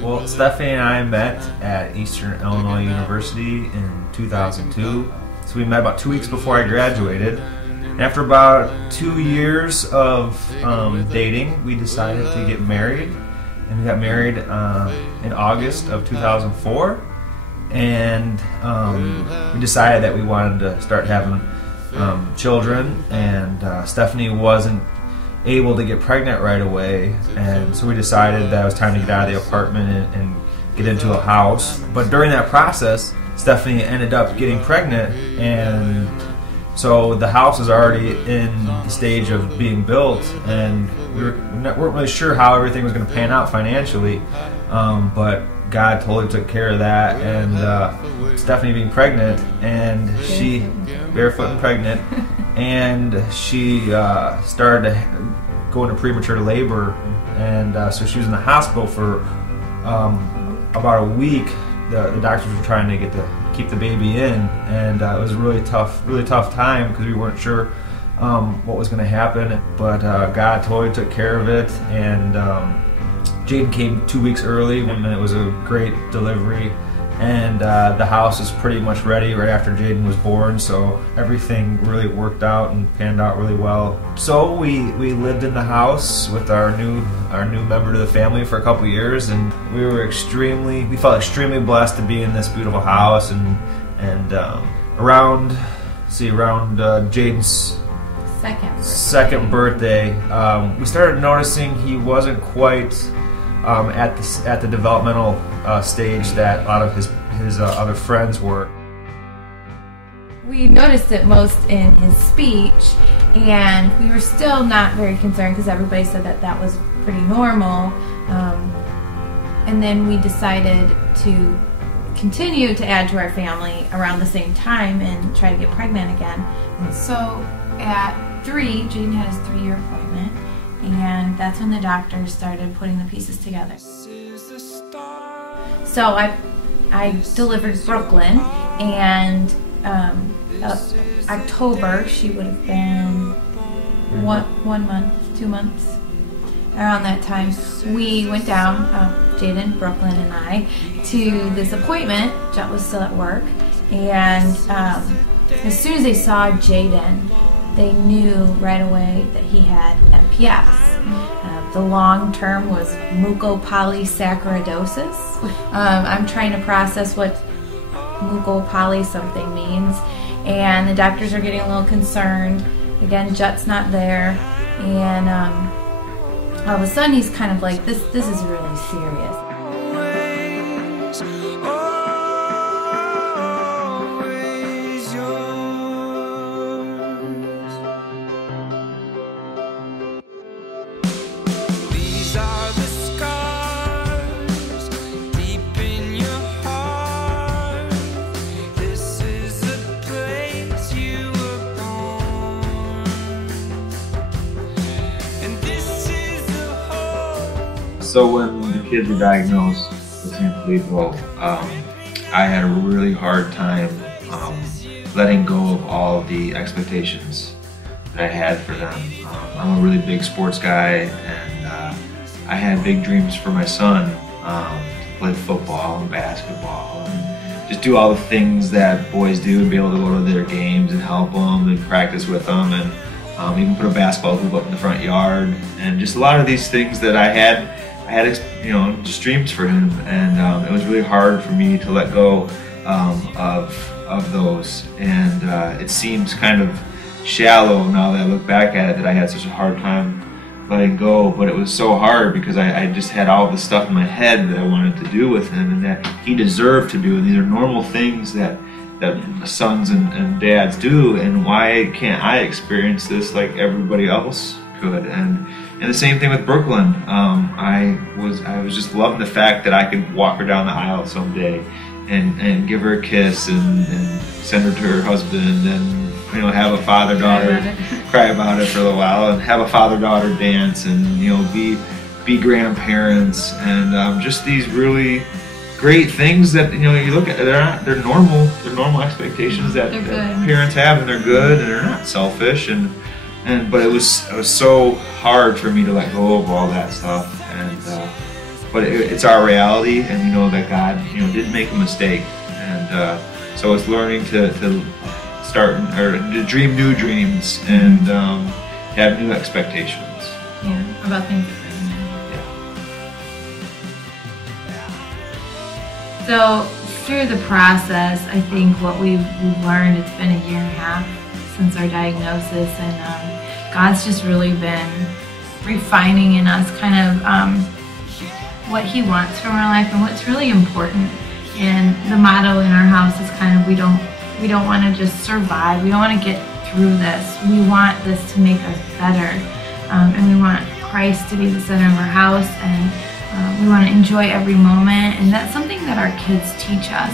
Well, Stephanie and I met at Eastern Illinois University in 2002. So we met about 2 weeks before I graduated. And after about 2 years of dating, we decided to get married. And we got married in August of 2004. And we decided that we wanted to start having children. And Stephanie wasn't able to get pregnant right away, and so we decided that it was time to get out of the apartment and get into a house. But during that process, Stephanie ended up getting pregnant, and so the house is already in the stage of being built, and we weren't really sure how everything was going to pan out financially, but God totally took care of that. And Stephanie being pregnant, and she barefoot and pregnant, and she started to go into premature labor, and so she was in the hospital for about a week. The doctors were trying to keep the baby in, and it was a really tough time because we weren't sure what was going to happen. But God totally took care of it, and Jaden came 2 weeks early, and it was a great delivery. And the house is pretty much ready right after Jaden was born, so everything really worked out and panned out really well. So we lived in the house with our new member to the family for a couple years, and we felt extremely blessed to be in this beautiful house. And around Jaden's second birthday, we started noticing he wasn't quite at the developmental stage that a lot of his other friends were. We noticed it most in his speech, and we were still not very concerned because everybody said that was pretty normal. And then we decided to continue to add to our family around the same time and try to get pregnant again. And so at 3, Jaden had his 3-year appointment, and that's when the doctors started putting the pieces together. So I delivered Brooklyn, and October she would have been 1 month, 2 months, around that time. We went down, Jaden, Brooklyn, and I, to this appointment. Jet was still at work, and as soon as they saw Jaden, they knew right away that he had MPS. The long term was mucopolysaccharidosis. I'm trying to process what mucopoly something means, and the doctors are getting a little concerned. Again, Jet's not there, and all of a sudden he's kind of like, this is really serious. So when the kids were diagnosed with Sanfilippo, I had a really hard time letting go of all of the expectations that I had for them. I'm a really big sports guy, and I had big dreams for my son to play football and basketball and just do all the things that boys do and be able to go to their games and help them and practice with them, and even put a basketball hoop up in the front yard, and just a lot of these things that I had just dreams for him, and it was really hard for me to let go of those, and it seems kind of shallow now that I look back at it that I had such a hard time letting go, but it was so hard because I just had all this stuff in my head that I wanted to do with him and that he deserved to do, and these are normal things that sons and dads do, and why can't I experience this like everybody else could? And the same thing with Brooklyn. I was just loving the fact that I could walk her down the aisle someday and give her a kiss and send her to her husband, and have a father-daughter cry about it for a little while, and have a father-daughter dance, and be grandparents, and just these really great things that you look at. They're normal expectations that parents have, and they're good, and they're not selfish, but it was so hard for me to let go of all that stuff, and but it's our reality, and we know that God, didn't make a mistake, and so it's learning to start or to dream new dreams and have new expectations. Yeah, about things. So through the process, I think what we've learned, it's been 1.5 years since our diagnosis, and God's just really been refining in us kind of what He wants from our life and what's really important. And the motto in our house is kind of we don't want to just survive. We don't want to get through this. We want this to make us better, and we want Christ to be the center of our house, and we want to enjoy every moment. And that's something that our kids teach us.